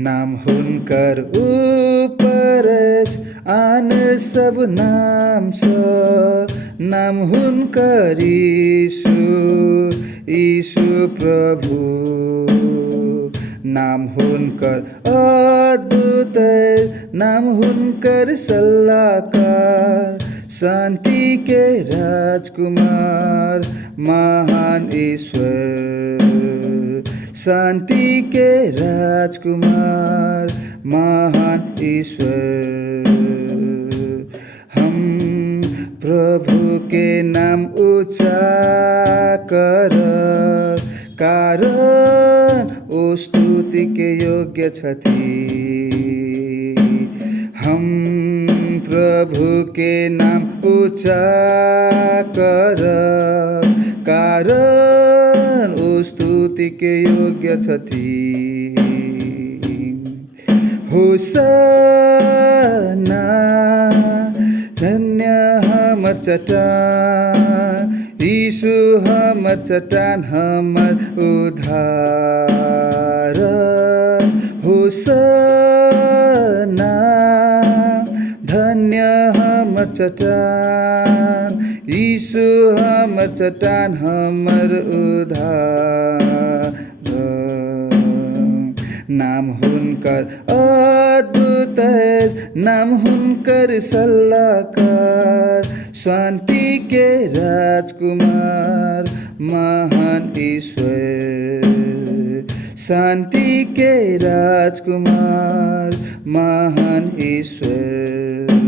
नाम हुनकर ऊपर आन सब नाम छ, नाम हुनकर यीशु, यीशु प्रभु। नाम हुनकर अद्भुत, नाम हुनकर सल्लाहकार, शान्ति के राजकुमार, महान ईश्वर। शान्ति के राजकुमार, महान ईश्वर। हम प्रभु के नाम ऊँचा कर, कारण ओ स्तुति के योग्य छथि। हम प्रभु के नाम ऊँचा कर, कारण ओ स्तुति के योग्य छथि। होसना धन्य हमर चट्टान, यीशु हमर चट्टान, हमर उद्धार। होसना धन्य हमर चट्टान, यीशु हमर चट्टान, हमर उद्धार। नाम हुनकर अद्भुत, नाम हुनकर सल्लाहकार, शान्ति के राजकुमार, महान ईश्वर। शान्ति के राजकुमार, महान ईश्वर।